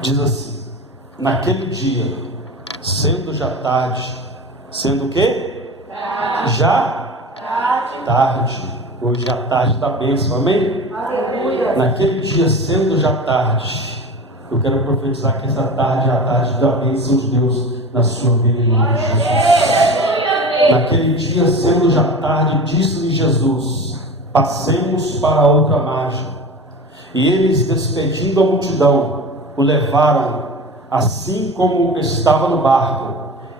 Diz assim: naquele dia, sendo já tarde, sendo o quê? Já tarde. Hoje é a tarde da bênção, amém? Aleluia. Naquele dia, sendo já tarde, eu quero profetizar que essa tarde é a tarde da bênção de Deus na sua vida, em nome de Jesus. Naquele dia, sendo já tarde, disse-lhe Jesus: passemos para a outra margem. E eles, despedindo a multidão, o levaram, assim como estava no barco,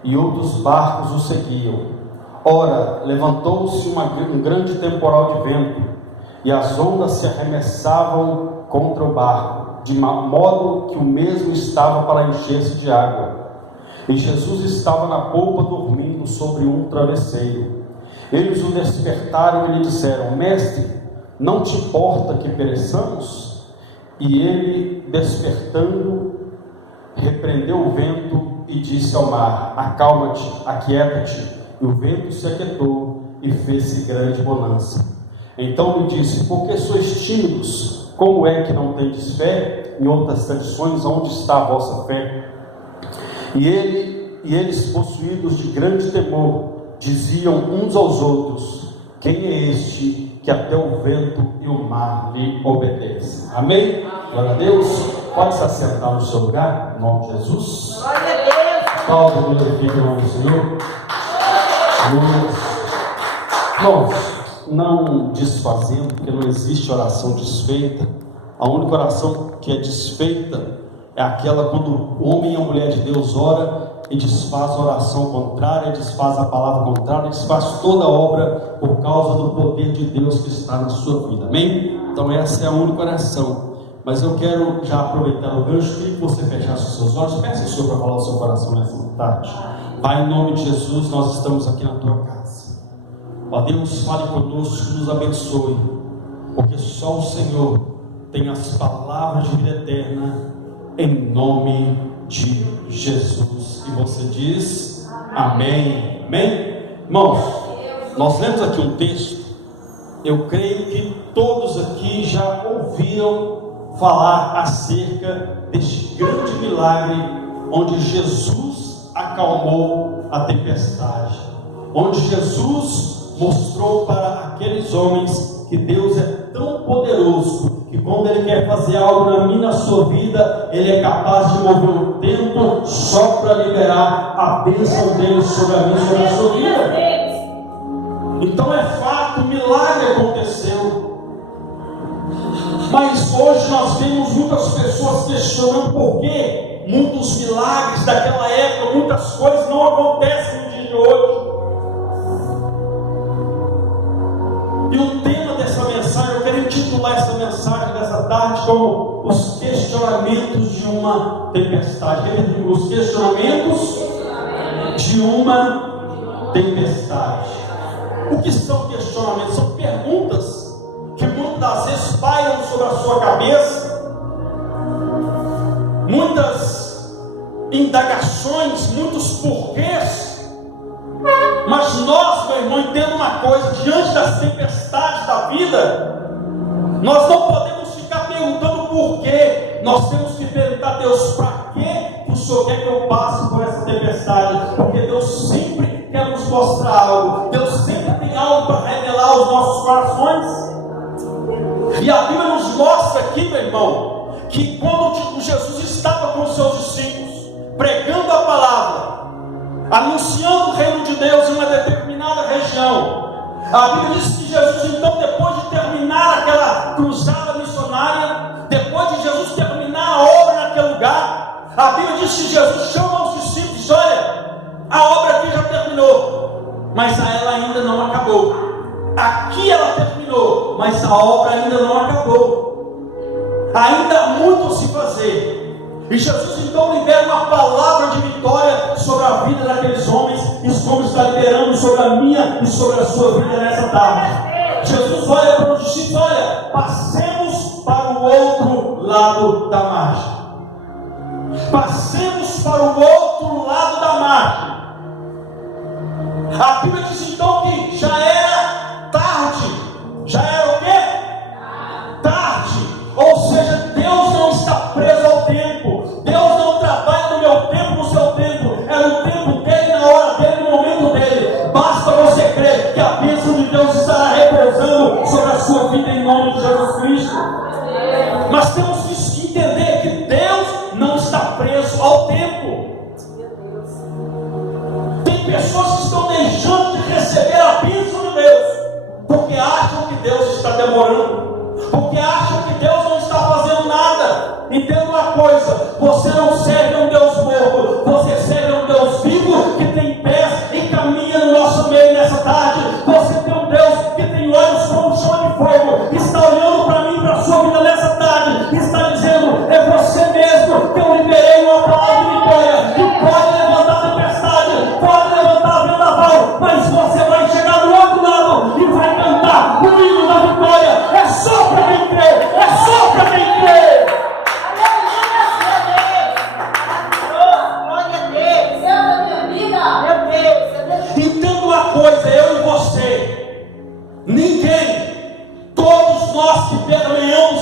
e outros barcos o seguiam. Ora, levantou-se um grande temporal de vento, e as ondas se arremessavam contra o barco, de modo que o mesmo estava para encher-se de água. E Jesus estava na polpa dormindo sobre um travesseiro. Eles o despertaram e lhe disseram: Mestre, não te importa que pereçamos? E ele, despertando, repreendeu o vento e disse ao mar: acalma-te, aquieta-te. E o vento se aquietou e fez-se grande bonança. Então lhe disse: por que sois tímidos? Como é que não tendes fé? Em outras tradições, onde está a vossa fé? E eles, possuídos de grande temor, diziam uns aos outros: quem é este que até o vento e o mar lhe obedecem? Amém? Glória a Deus. Pode se assentar no seu lugar, em nome de Jesus. Glória a Deus. Salve, glorifique o nome do Senhor. Irmãos, não desfazendo, porque não existe oração desfeita. A única oração que é desfeita é aquela quando o homem e a mulher de Deus ora e desfaz a oração contrária, desfaz a palavra contrária, desfaz toda a obra por causa do poder de Deus que está na sua vida. Amém? Então essa é a única oração. Mas eu quero já aproveitar o gancho e que você fechasse os seus olhos. Peça ao Senhor para falar o seu coração nessa tarde. Pai, em nome de Jesus, nós estamos aqui na tua casa. Ó Deus, fale conosco, nos abençoe, porque só o Senhor tem as palavras de vida eterna, em nome de Jesus. E você diz amém. Amém? Irmãos, nós lemos aqui um texto. Eu creio que todos aqui já ouviram falar acerca deste grande milagre, onde Jesus acalmou a tempestade, onde Jesus mostrou para aqueles homens que Deus é tão poderoso, que quando Ele quer fazer algo na minha, na sua vida, Ele é capaz de mover o tempo só para liberar a bênção dele sobre a minha, sobre a sua vida. Então é fato, o milagre aconteceu. Mas hoje nós vemos muitas pessoas questionando por que muitos milagres daquela época, muitas coisas não acontecem no dia de hoje. E o tema dessa mensagem, eu quero intitular essa mensagem dessa tarde como os questionamentos de uma tempestade. Os questionamentos de uma tempestade. O que são questionamentos? São perguntas que muitas das vezes pairam sobre a sua cabeça, muitas indagações, muitos porquês. Mas nós, meu irmão, entenda uma coisa: diante das tempestades da vida, nós não podemos ficar perguntando porquê. Nós temos que perguntar a Deus: para que o Senhor quer que eu passe por essa tempestade? Porque Deus sempre quer nos mostrar algo, Deus sempre tem algo para revelar aos nossos corações. E a Bíblia nos mostra aqui, meu irmão, que quando Jesus estava com os seus discípulos, pregando a palavra, anunciando o reino de Deus em uma determinada região, a Bíblia diz que Jesus, então, depois de terminar aquela cruzada missionária, depois de Jesus terminar a obra naquele lugar, a Bíblia diz que Jesus chama os discípulos e diz: olha, a obra aqui já terminou, mas ela ainda não acabou. Aqui ela terminou, mas a obra ainda não acabou. Ainda há muito a se fazer. E Jesus então libera uma palavra de vitória sobre a vida daqueles homens. E os homens estão liberando sobre a minha e sobre a sua vida nessa tarde. Jesus olha para os discípulos: olha, passemos para o outro lado da margem. Passemos para o outro lado da margem. A Bíblia diz então que já era tarde. Já era o quê? Tarde. Ou seja, Deus não está preso ao tempo. Deus Mas temos que entender que Deus não está preso ao tempo. Tem pessoas que estão deixando de receber a bênção de Deus, porque acham que Deus está demorando, porque acham que Deus não está fazendo nada. Entenda uma coisa: você não serve a um Deus morto, você serve a um Deus vivo, que tem pés e caminha no nosso meio nessa tarde. Você tem um Deus que tem olhos como chama de fogo, está olhando para mim, para a sua vida nessa tarde, está dizendo: é você mesmo que eu liberei uma palavra de vitória, que pode levantar a tempestade, pode levantar a vendaval, mas você vai chegar do outro lado e vai cantar o hino da vitória. É só para quem crê, é só para quem crê. Entenda uma coisa, eu e você, ninguém, todos nós que permeamos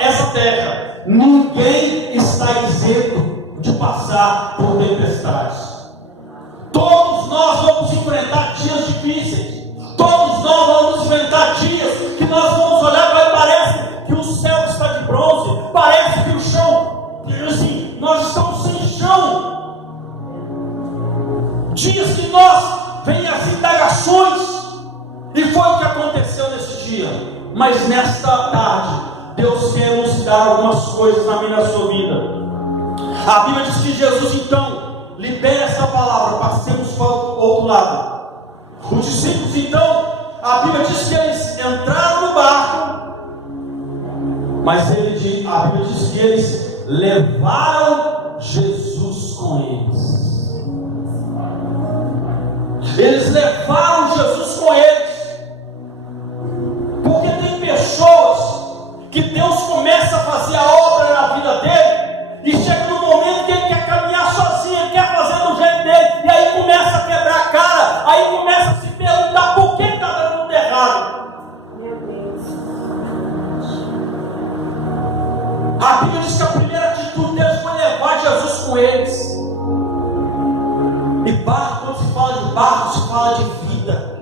essa terra, ninguém está isento de passar por tempestades. Todos nós vamos enfrentar dias difíceis, todos nós vamos enfrentar dias que nós vamos olhar e parece que o céu está de bronze, parece que o chão, assim, nós estamos sem chão. Dias que nós vem as indagações, e foi o que aconteceu nesse dia. Mas nesta tarde, Deus quer nos dar algumas coisas na minha e na sua vida. A Bíblia diz que Jesus então libera essa palavra, passemos para o outro lado. Os discípulos então, a Bíblia diz que eles entraram no barco, mas a Bíblia diz que eles levaram Jesus com eles. Eles levaram Jesus com eles, porque tem pessoas que Deus começa a fazer a obra na vida dele, e chega no momento que ele quer caminhar sozinho, ele quer fazer do jeito dele, e aí começa a quebrar a cara, aí começa a se perguntar por que está dando tudo errado. Meu Deus. A Bíblia diz que a primeira atitude deles foi levar Jesus com eles. E barco, quando se fala de barco, se fala de vida.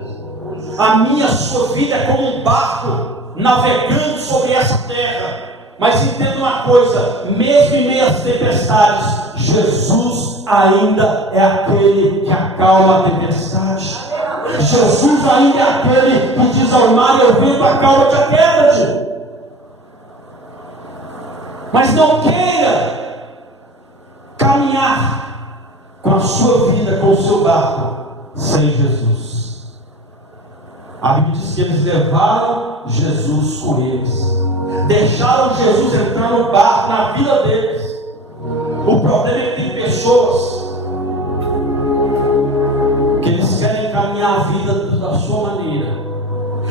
A minha, a sua vida é como um barco navegando sobre essa terra. Mas entenda uma coisa: mesmo em meio às tempestades, Jesus ainda é aquele que acalma a tempestade. Jesus ainda é aquele que diz ao mar e ao vento: acalma-te, aquieta-te. Mas não queira caminhar com a sua vida, com o seu barco, sem Jesus. A Bíblia diz que eles levaram Jesus com eles, deixaram Jesus entrar no barco, na vida deles. O problema é que tem pessoas que eles querem caminhar a vida da sua maneira.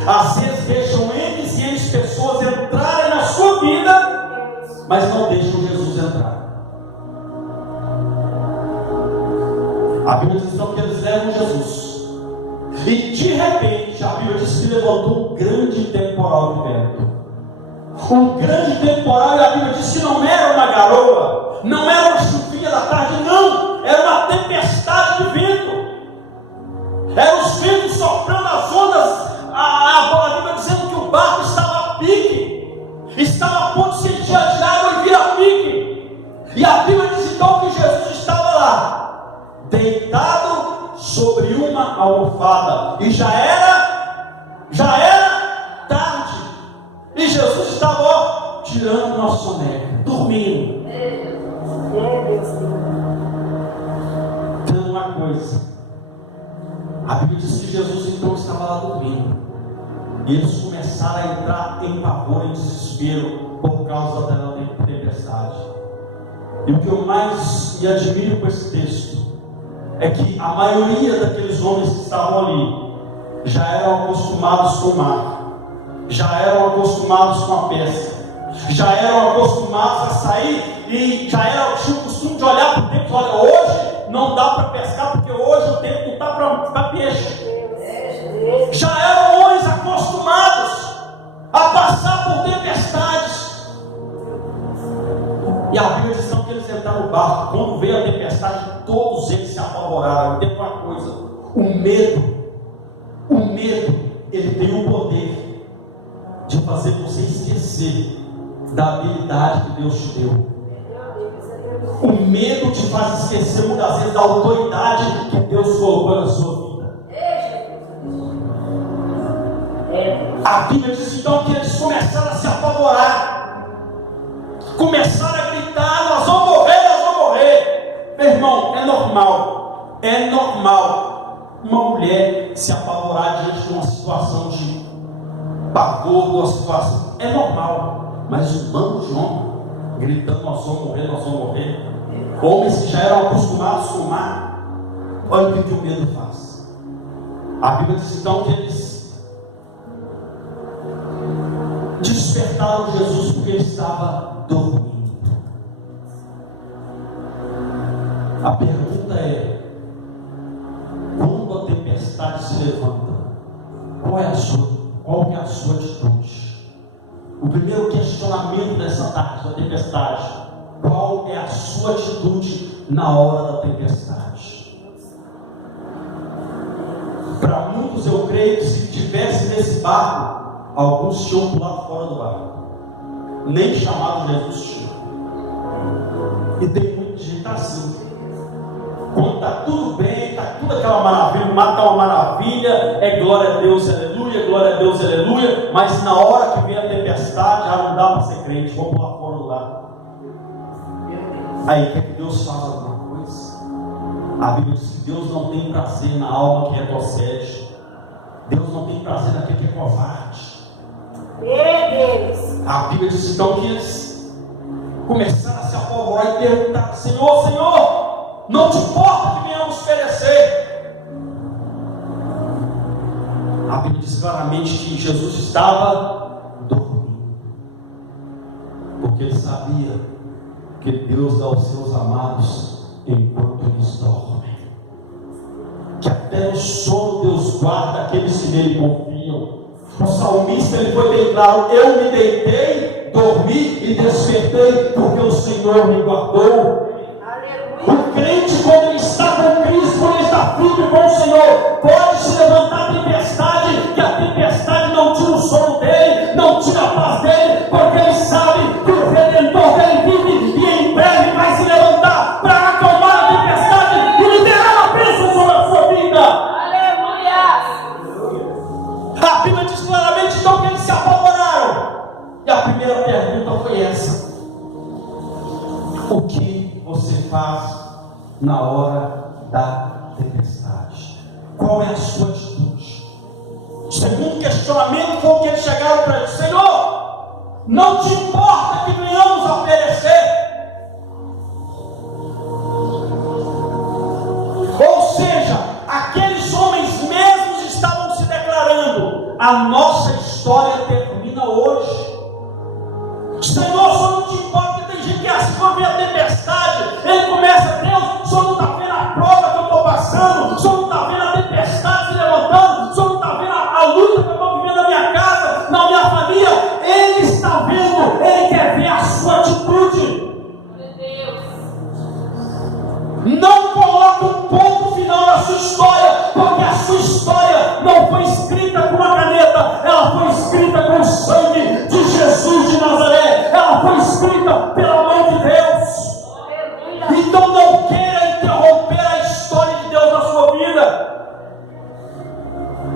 Às vezes deixam eles e eles pessoas entrarem na sua vida, mas não deixam Jesus entrar. A Bíblia diz então que eles levam Jesus, e de repente a Bíblia diz que levantou um grande temporal de vento. Um grande temporal, e a Bíblia diz que não era uma garoa, não era uma chuvinha da tarde, não, era uma tempestade de vento. Eram os ventos soprando as ondas, a Bíblia dizendo que o barco estava a pique, estava a ponto de se encher de água e vir a pique. E a Bíblia diz então que Jesus estava lá, deitado sobre uma almofada, e já era tarde, e Jesus estava tirando nosso soneca, dormindo. Então uma coisa, a Bíblia diz que Jesus então estava lá dormindo, e eles começaram a entrar em pavor e desespero por causa da tempestade. E o que eu mais me admiro com esse texto é que a maioria daqueles homens que estavam ali já eram acostumados com o mar, já eram acostumados com a pesca, já eram acostumados a sair, e já tinham o costume de olhar para o tempo. Olha, hoje não dá para pescar, porque hoje o tempo não está para peixe. Já eram homens acostumados a passar por tempestades. E a Bíblia diz então que eles entraram no barco. Quando veio a tempestade, todos eles se apavoraram. Tem uma coisa: o medo, ele tem o poder de fazer você esquecer da habilidade que Deus te deu. O medo te faz esquecer muitas vezes da autoridade que Deus colocou na sua vida. A Bíblia diz então que eles começaram a se apavorar, começaram a gritar: nós vamos morrer, nós vamos morrer. Meu irmão, é normal uma mulher se apavorar diante de uma situação de pavor, de uma situação, é normal. Mas um bando de homem gritando: nós vamos morrer, nós vamos morrer. Homens que já eram acostumados com o mar, olha o que o medo faz. A Bíblia diz então que eles despertaram Jesus porque ele estava dormindo. A pergunta é: quando a tempestade se levanta, qual é a sua atitude? O primeiro questionamento dessa tarde da tempestade: qual é a sua atitude na hora da tempestade? Para muitos, eu creio que se estivesse nesse barco, alguns tinham pulado fora do barco, nem chamado Jesus tinha. E tem muita gente assim. Quando está tudo bem, está tudo aquela maravilha, o mar está uma maravilha, é glória a Deus, aleluia, glória a Deus, aleluia. Mas na hora que vem a tempestade, já não dá para ser crente, vamos pular fora do barco. Aí quer que Deus faça alguma coisa? A Bíblia diz que Deus não tem prazer na alma que retrocede. Deus não tem prazer naquele que é covarde. A Bíblia diz então que eles começaram a se apavorar e perguntar: Senhor, Senhor, não te importa que venhamos perecer? A Bíblia diz claramente que Jesus estava dormindo, porque ele sabia que Deus dá aos seus amados enquanto eles dormem, que até no sono Deus guarda aqueles que nele confiam. O salmista, ele foi bem claro: eu me deitei, dormi e despertei, porque o Senhor me guardou. O crente, quando ele está com Cristo, quando ele está firme com o Senhor, pode se levantar a tempestade, que a tempestade não tira o sono dele, não tira a paz dele, porque ele sabe que o Redentor dele vive e em breve vai se levantar para acalmar a tempestade e liberar a bênção sobre a sua vida. Aleluia! A Bíblia diz claramente então que eles se apavoraram. E a primeira pergunta foi essa: o que você faz na hora da tempestade? Qual é a sua atitude? O segundo questionamento foi o que eles chegaram para ele: Senhor, não te importa que venhamos a perecer? Ou seja, aqueles homens mesmos estavam se declarando: a nossa história termina hoje. Senhor, só não te importa, que tem gente que é assim, quando vem a tempestade, ele começa: Deus, só não está vendo a prova que eu estou passando, só não está vendo a tempestade se levantando, só não está vendo a luta que eu estou vivendo na minha casa, na minha família. Ele está vendo, ele quer ver a sua atitude. Não coloque um ponto final na sua história, porque a sua história não foi escrita com uma caneta, ela foi escrita com o sangue de Jesus de Nazaré, ela foi escrita pela mão de Deus. Então não queira interromper a história de Deus na sua vida.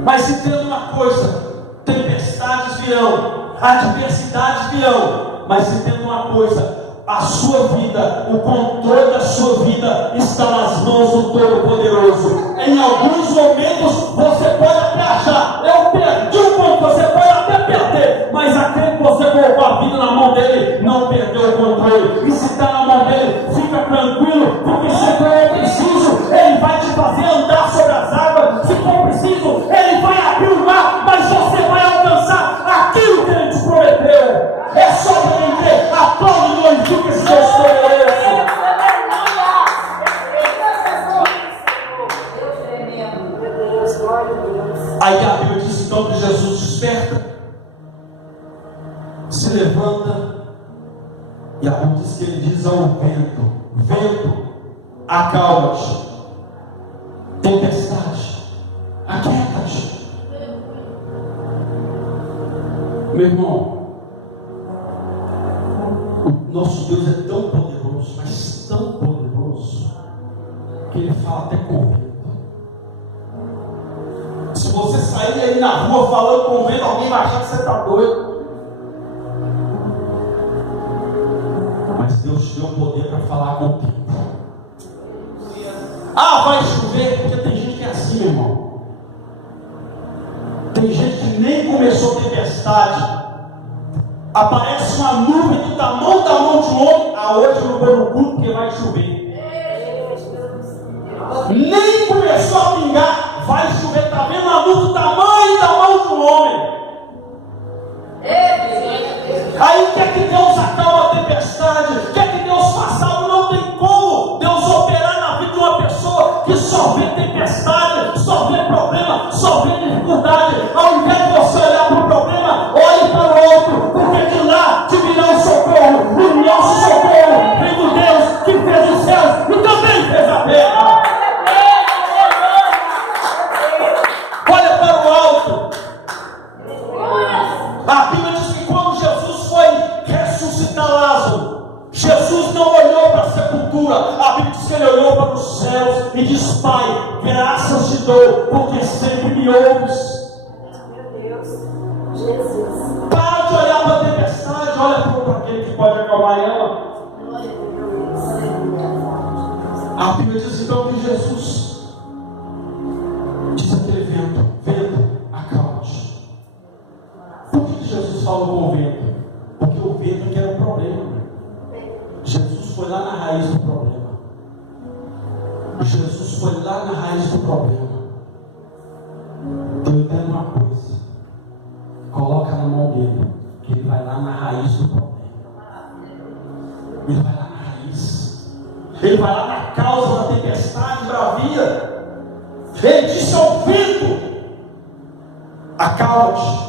Mas entenda uma coisa: tempestades virão, adversidades virão, mas entenda uma coisa: a sua vida, o controle da sua vida está nas mãos do Todo-Poderoso. Em alguns momentos você pode até achar: eu perdi o controle. Você pode até perder, mas aquele que você colocou a vida na mão dele não perdeu o controle. E se está na mão dele, fica tranquilo, porque se for preciso, ele vai te fazer andar sobre as águas. Se for preciso, ele vai abrir o mar, mas você vai alcançar aquilo que ele te prometeu. É só para quem crê. Aplaude e glorifique esse Deus poderoso. Aí a Bíblia diz então que Jesus desperta, se levanta, e a Bíblia diz que ele diz ao vento: vento, acalma-te, tempestade, aquieta-te. Meu irmão, O nosso Deus é tão poderoso, mas tão poderoso, que Ele fala até com o vento. Se você sair aí na rua falando com o vento, alguém vai achar que você está doido. Mas Deus te deu poder para falar com o tempo. Ah, vai chover, porque tem gente que é assim, meu irmão. Tem gente que nem começou a tempestade, aparece uma nuvem do tamanho da mão de um homem. Ah, hoje eu não vou no culto porque vai chover. Nem começou a pingar, vai chover. Está vendo a nuvem do tamanho da mão de um homem. Aí quer que Deus acalme a tempestade, quer que Deus faça algo. Não tem como Deus operar na vida de uma pessoa que só vê tempestade, só vê problema, só vê dificuldade. Ao invés de você olhar para o problema, olhe para o outro, porque de lá te virá o socorro. O nosso socorro vem do Deus que fez os céus e também fez a terra. Olha para o alto. A Bíblia diz que quando Jesus foi ressuscitar Lázaro, Jesus não olhou para a sepultura. A Bíblia diz que ele olhou para os céus e diz: Pai, graças te dou, porque sempre me ouves. Meu Deus, Jesus. Para de olhar para a tempestade, olha para aquele que pode acalmar ela. A Bíblia diz então que Jesus diz aquele vento: vento, acalma-te. Por que Jesus falou com o vento? Porque o vento que era o problema. Jesus foi lá na raiz do problema. Jesus foi lá na raiz do problema. Eu entendo uma coisa: coloca na mão dele, que ele vai lá na raiz do problema. Ele vai lá na raiz. Ele vai lá na causa da tempestade, bravia. Ele disse ao vento: acalma-te.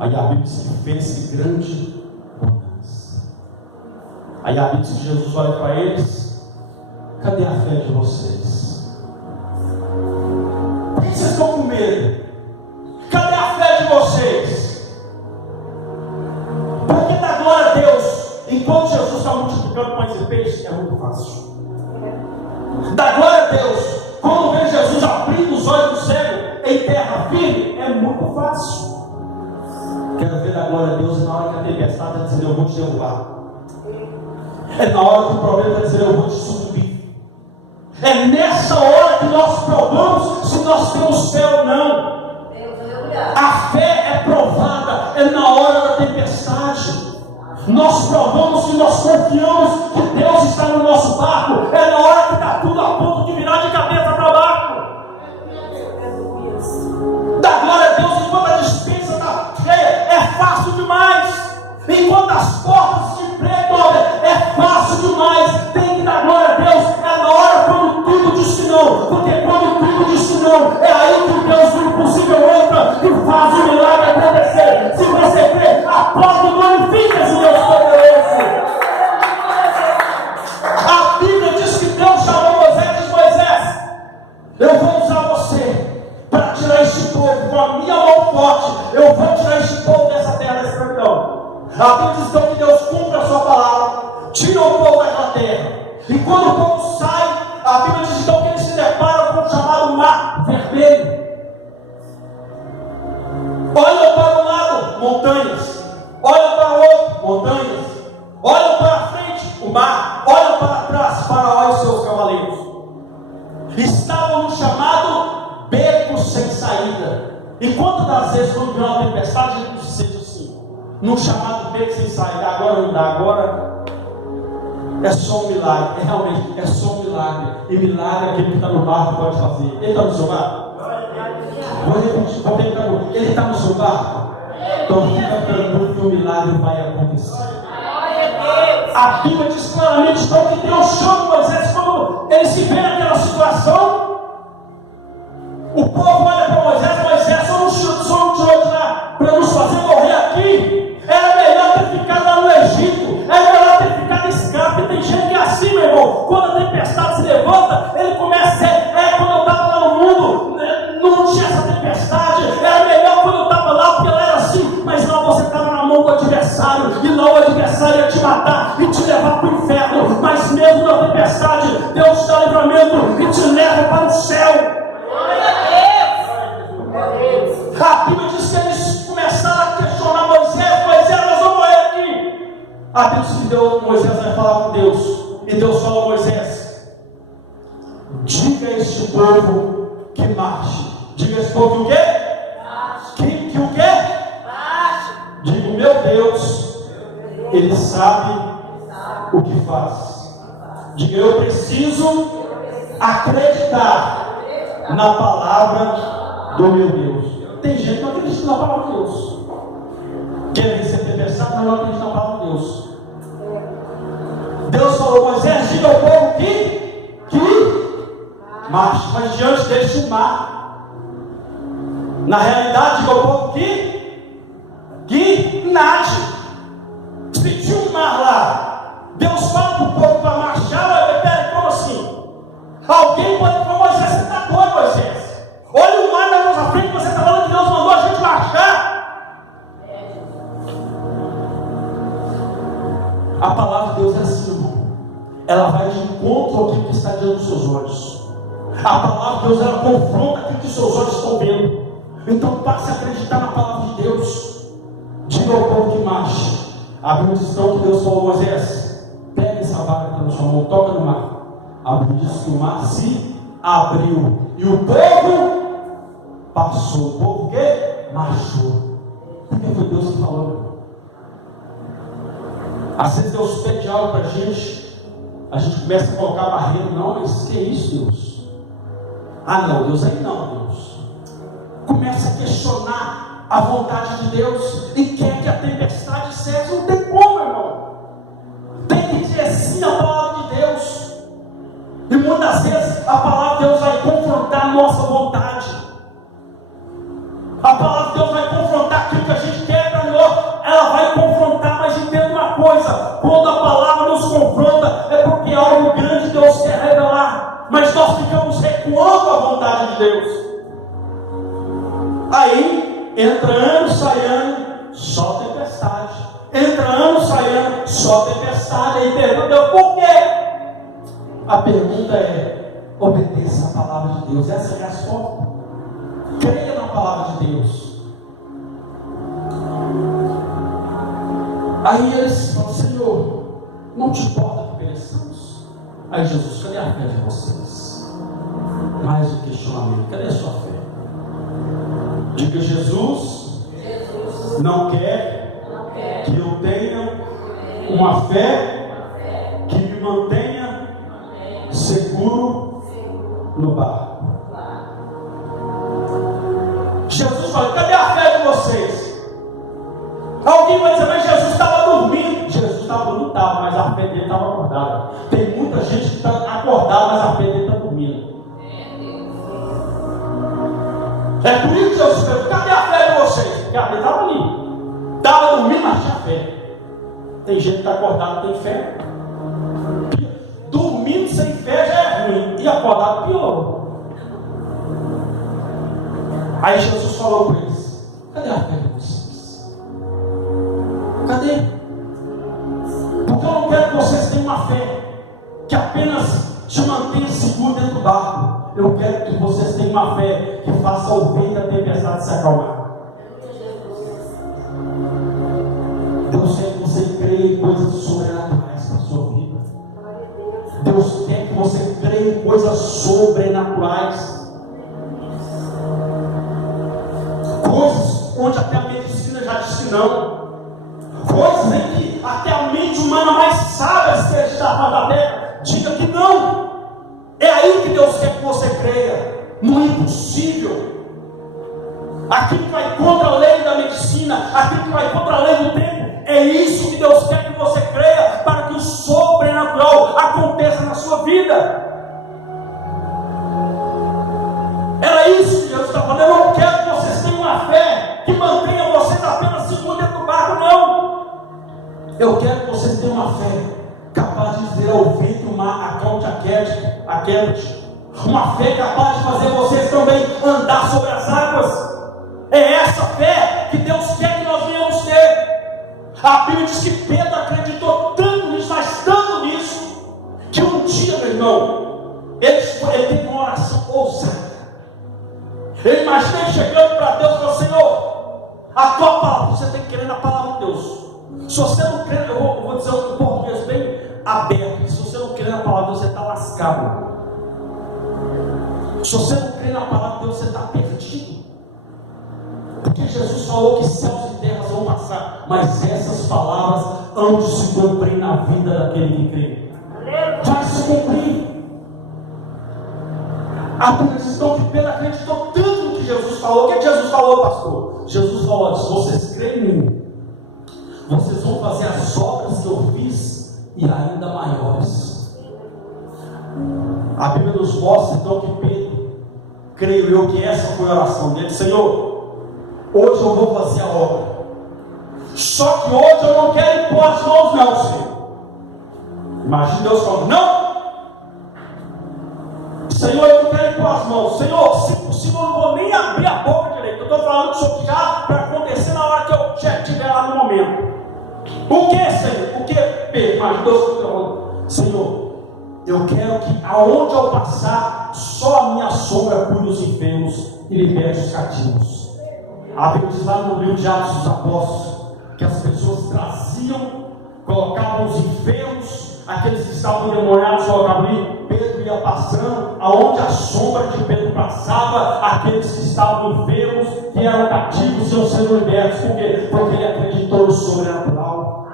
Aí a Bíblia diz que fez grande bonança. Aí a Bíblia diz que Jesus olha para eles: cadê a fé de vocês? Por que vocês estão com medo? Cadê a fé de vocês? Porque da glória a Deus, enquanto Jesus está multiplicando pães e peixes, é muito fácil. Da glória a Deus, quando vê Jesus abrindo os olhos do cego em terra firme, é muito fácil. Quero ver da glória a Deus na hora que a tempestade está dizendo: eu vou te derrubar. É na hora que o problema está dizendo: eu vou te sucumbir. É nessa hora que nós provamos se nós temos fé ou não. A fé é provada, é na hora da tempestade. Nós provamos se nós confiamos que Deus está no nosso barco. É na hora que está tudo a ponto de virar de cabeça para baixo. Da glória a Deus, enquanto a dispensa está cheia, é fácil demais. Enquanto as portas de emprego é fácil demais. Tem que dar glória a Deus. É na hora quando tudo diz que não. Porque quando tudo diz que não, é aí que Deus do impossível entra e faz o milagre acontecer. Se você crê, aplaude e glorifica esse Deus poderoso. A Bíblia diz que Deus chamou Moisés e disse: Moisés, eu vou usar você para tirar este povo com a minha mão forte. Eu vou tirar este povo dessa terra da escravidão. A Bíblia diz então que Deus cumpre a sua palavra, tira o povo daquela terra. E quando o povo sai, a Bíblia diz então que eles se deparam com o chamado Mar Vermelho. Olham para um lado, montanhas. Olham para o outro, montanhas. Olham para frente, o mar. Olham para trás, Faraó e seus cavaleiros. Estavam no chamado beco sem saída. E quantas das vezes, quando vem uma tempestade, a gente se sente assim, num chamado beco sem saída? Agora não dá, agora é só um milagre. É realmente, é só um milagre. E milagre aquele que está no barco pode fazer. Ele está no seu barco? Vou repetir, ele está no seu barco? Então fica tranquilo que o milagre vai acontecer. A Bíblia diz claramente então que Deus chama Moisés quando ele se vê naquela situação. O povo olha para Moisés: Moisés, só não tirou de lá para nos fazer morrer aqui. Era melhor ter ficado lá no Egito. Era melhor ter ficado escravo. Porque tem gente que é assim, meu irmão. Quando a tempestade se levanta, ele começa a dizer: quando eu estava lá no mundo, não tinha essa tempestade. Era melhor quando eu estava lá, porque ela era assim. Mas não, você estava na mão do adversário. E não o adversário precisaria te matar e te levar para o inferno, mas mesmo na tempestade, Deus dá livramento e te leva para o céu. A Bíblia diz que eles começaram a questionar Moisés: Moisés, nós vamos morrer aqui. A Bíblia diz que Moisés vai falar com Deus, e Deus fala a Moisés: diga a este povo que marche. Diga a esse povo que o quê? Que o quê? Digo, meu Deus, Ele sabe o que faz. Diga, eu preciso acreditar na palavra do meu Deus. Tem gente que não acredita na palavra de Deus. Quer vencer tempestade, mas não acredita na palavra de Deus. Deus falou: Moisés, diga ao povo que marche, mas diante deles tinha um mar. Na realidade, diga ao povo que nade. Se tinha um mar lá, Deus fala para o povo para marchar. Olha, peraí, como assim? Alguém pode falar: Moisés, você está doido, Moisés? Olha o mar na nossa frente, você está falando que Deus mandou a gente marchar. A palavra de Deus é assim, irmão. Ela vai de encontro àquilo que está diante dos seus olhos. A palavra de Deus, ela confronta aquilo que os seus olhos estão vendo. Então passe a acreditar na palavra de Deus. Diga ao povo que marche. A Bíblia diz então que Deus falou: Moisés, pega essa vara que está na sua mão, toca no mar. A Bíblia diz que o mar se abriu e o povo passou. O povo que? Marchou. Porque foi Deus que falou. Às vezes Deus pede algo para a gente começa a colocar barreira. Não, mas que é isso, Deus? Ah não, Deus, aí não, Deus. Começa a questionar a vontade de Deus e quer que a tempestade cesse. Não tem como, irmão. Tem que dizer sim à palavra de Deus. E muitas vezes a palavra de Deus vai confrontar a nossa vontade. A palavra de Deus vai confrontar aquilo que a gente quer para nós. Ela vai confrontar, mas entenda uma coisa: quando a palavra nos confronta, é porque algo grande Deus quer revelar, mas nós ficamos recuando a vontade de Deus. Aí, entra ano, sai ano, só tempestade. Entra ano, sai ano, só tempestade. Aí pergunta: por quê? A pergunta é: obedeça a palavra de Deus. Essa é a resposta. Creia na palavra de Deus. Aí eles falam: Senhor, não te importa que pereçamos. Aí Jesus: cadê a fé de vocês? Mais um questionamento: cadê a sua fé? Diga: Jesus não quer que eu tenha uma fé que me mantenha seguro no barco. Jesus fala: cadê a fé de vocês? Alguém vai dizer: mas Jesus estava dormindo. Jesus estava dormindo, mas a fé dele estava acordada. Tem muita gente que está acordada, mas a fé dele está dormindo. É por isso que Jesus perguntou: cadê a fé de vocês? Porque a fé estava ali. Estava dormindo, mas tinha fé. Tem gente que está acordada, tem fé. Dormindo sem fé já é ruim, e acordado pior. Aí Jesus falou para eles: cadê a fé de vocês? Cadê? Porque eu não quero que vocês tenham uma fé que apenas te mantenha seguro dentro do barco. Eu quero que vocês tenham uma fé que faça o vento da tempestade se acalmar. Deus quer que você creia em coisas sobrenaturais para a sua vida. Deus quer que você creia em coisas sobrenaturais. Coisas onde até a medicina já disse não. Coisas em que até a mente humana mais sábia esteja da terra diga que não. É aí que Deus quer que você creia no impossível. Aquilo que vai contra a lei da medicina, aquilo que vai contra a lei do tempo. É isso que Deus quer que você creia, para que o sobrenatural aconteça na sua vida. Era isso que Deus está falando. Eu não quero que vocês tenham uma fé que mantenha vocês apenas seguros dentro do barco, não. Eu quero que vocês tenham uma fé capaz de dizer ao vento e ao mar: aquiete. Uma fé capaz de fazer vocês também andar sobre as águas. É essa fé que Deus quer que nós venhamos ter. A Bíblia diz que Pedro acreditou tanto nisso, mas tanto nisso, que um dia, meu irmão, ele teve uma oração ousada. Eu imaginei chegando para Deus e falando: Senhor, a tua palavra, você tem que crer na palavra de Deus. Se você não crê, eu vou dizer um português bem aberto: se você não crê na palavra de Deus, você está lascado. Se você não crê na palavra de Deus, você está perdido. Porque Jesus falou que céus e terras vão passar, mas essas palavras hão de se cumprir na vida daquele que crê. Vai se cumprir. A Bíblia diz então que Pedro acreditou tanto no que Jesus falou. O que Jesus falou, pastor? Jesus falou: se vocês creem em mim, vocês vão fazer as obras que eu fiz e ainda maiores. A Bíblia nos mostra então que Pedro, creio eu que essa foi a oração dele: Senhor, hoje eu vou fazer a obra, só que hoje eu não quero impor as mãos, não, Senhor. Imagina Deus falando: não, Senhor, eu não quero impor as mãos. Senhor, se possível, eu não vou nem abrir a boca direito. Eu estou falando que isso já para acontecer na hora que eu estiver lá no momento. O que, Senhor? O que, Pedro? Mas Deus falando: Senhor, eu quero que aonde eu passar, só a minha sombra cure os enfermos e liberte os cativos. A Bíblia diz lá no livro de Atos dos Apóstolos que as pessoas traziam, colocavam os enfermos, aqueles que estavam endemoniados, colocavam ali. Pedro ia passando, aonde a sombra de Pedro passava, aqueles que estavam enfermos, que eram cativos, iam ser libertos. Por quê? Porque ele acreditou no sobrenatural.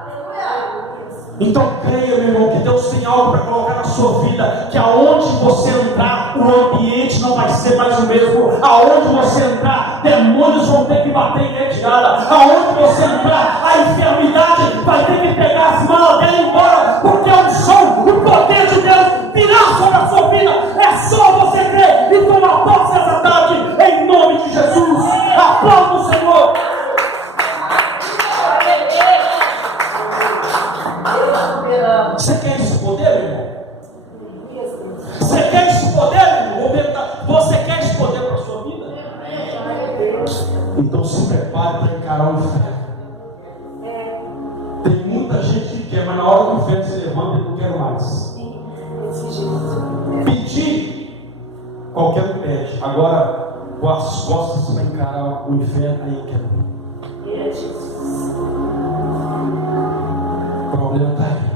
Então creia, meu irmão, que Deus tem algo para colocar na sua vida, que aonde você entrar, o ambiente não vai ser mais o mesmo. Aonde você entrar, demônios vão ter que bater em retirada. Aonde você entrar, a enfermidade vai ter que pegar as malas dela e ir embora, porque o som, o poder de Deus virá sobre a sua vida. É só você crer e tomar posse essa tarde, em nome de Jesus. Aplauda o Senhor. Você quer esse poder, meu irmão? Você quer esse poder, meu irmão? Você quer esse poder para a sua vida? Então se prepare para encarar o inferno. Tem muita gente que quer, mas na hora que o inferno se levanta, ele não quer mais. Pedir, qualquer um pede. Agora, com as costas para encarar o inferno, aí eu quero ir. O problema está aí.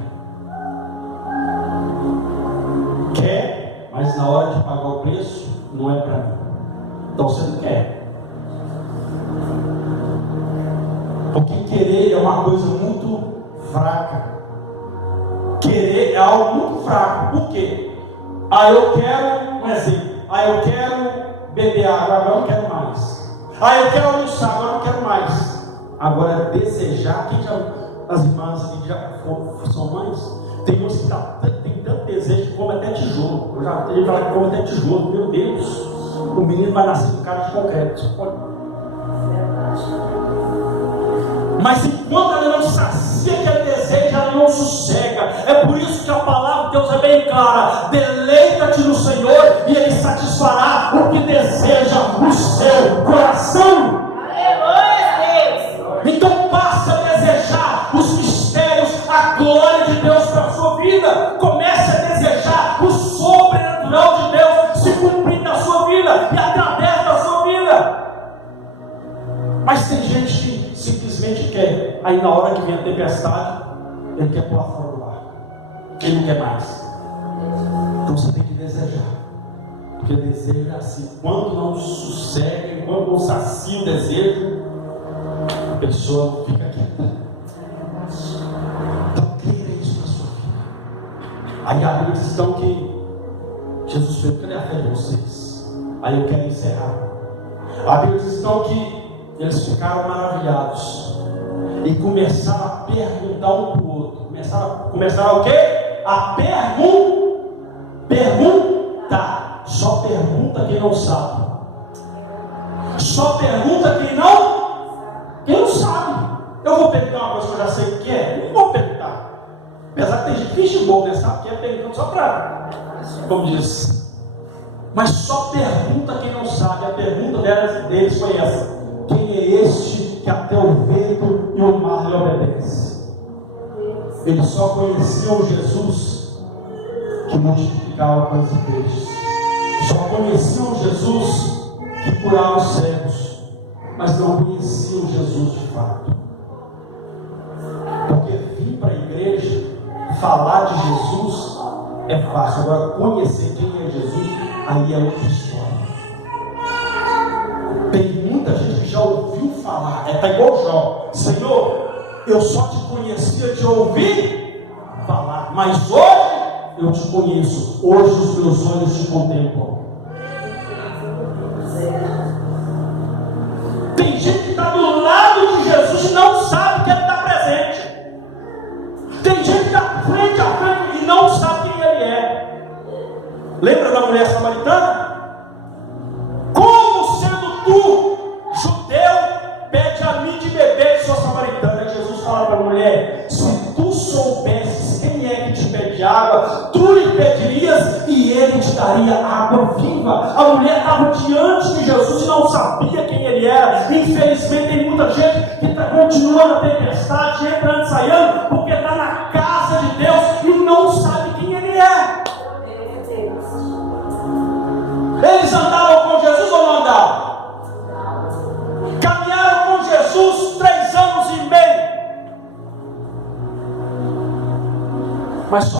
Quer, mas na hora de pagar o preço, não é para mim. Então você não quer. Porque querer é uma coisa muito fraca. Querer é algo muito fraco. Por quê? Eu quero, um exemplo. Eu quero beber água, agora eu não quero mais. Eu quero almoçar, agora eu não quero mais. Agora desejar, quem já, as irmãs que já são mães, tem uns que tem tanto desejo que come até tijolo. Eu já tenho falado que come até tijolo. Meu Deus, o menino vai nascer com cara de concreto. Mas enquanto ela não sacia aquele desejo, ela não sossega. É por isso que a palavra de Deus é bem clara: deleita-te no Senhor e Ele satisfará o que deseja o seu coração. Então passe a desejar os mistérios, a glória de Deus para a sua vida. Comece a desejar o sobrenatural de Deus se cumprir na sua vida e através da sua vida. Mas tem gente que simplesmente quer, aí na hora que vem a tempestade, ele quer pular fora do ar, ele não quer mais. Então você tem que desejar, porque desejo é assim: enquanto não sossega, enquanto não sacia o desejo, a pessoa fica quieta. Então creia isso na sua vida. Aí a Bíblia diz então que Jesus fez: cadê a fé de vocês? Aí eu quero encerrar. A Bíblia diz então que eles ficaram maravilhados e começaram a perguntar um para o outro. Começaram o quê? A perguntar. Só pergunta quem não sabe. Só pergunta quem não sabe. Eu vou perguntar uma coisa que eu já sei o que é? Não vou perguntar. Apesar que tem gente que finge bom, né? Sabe o que é? Perguntando só para, como diz. Mas só pergunta quem não sabe. A pergunta deles foi essa: quem é este que até o vento e o mar lhe obedecem. Eles só conheciam Jesus que multiplicava pães e peixes. Só conheciam Jesus que curava os cegos, mas não conheciam Jesus de fato. Porque vir para a igreja, falar de Jesus é fácil. Agora conhecer quem é Jesus, aí é outra história. Tem muita gente que já ouviu falar, está igual Jó: Senhor, eu só te conhecia de ouvir falar, mas hoje eu te conheço, hoje os meus olhos te contemplam. Tem gente que está do lado de Jesus e não sabe que ele está presente. Tem gente que está frente a frente e não sabe quem ele é. Lembra da mulher samaritana? Como sendo tu, judeu, pede a mim de beber e sou samaritana? E Jesus fala para a mulher: se tu soubesses quem é que te pede água, tu lhe pedirias e ele te daria água viva. A mulher estava diante de Jesus e não sabia quem ele era. Infelizmente tem muita gente que continua na tempestade, entrando e saindo, porque está na casa de Deus e não sabe quem ele é. Eles andavam com Jesus ou não andavam? Caminharam com Jesus 3 anos e meio. Mas só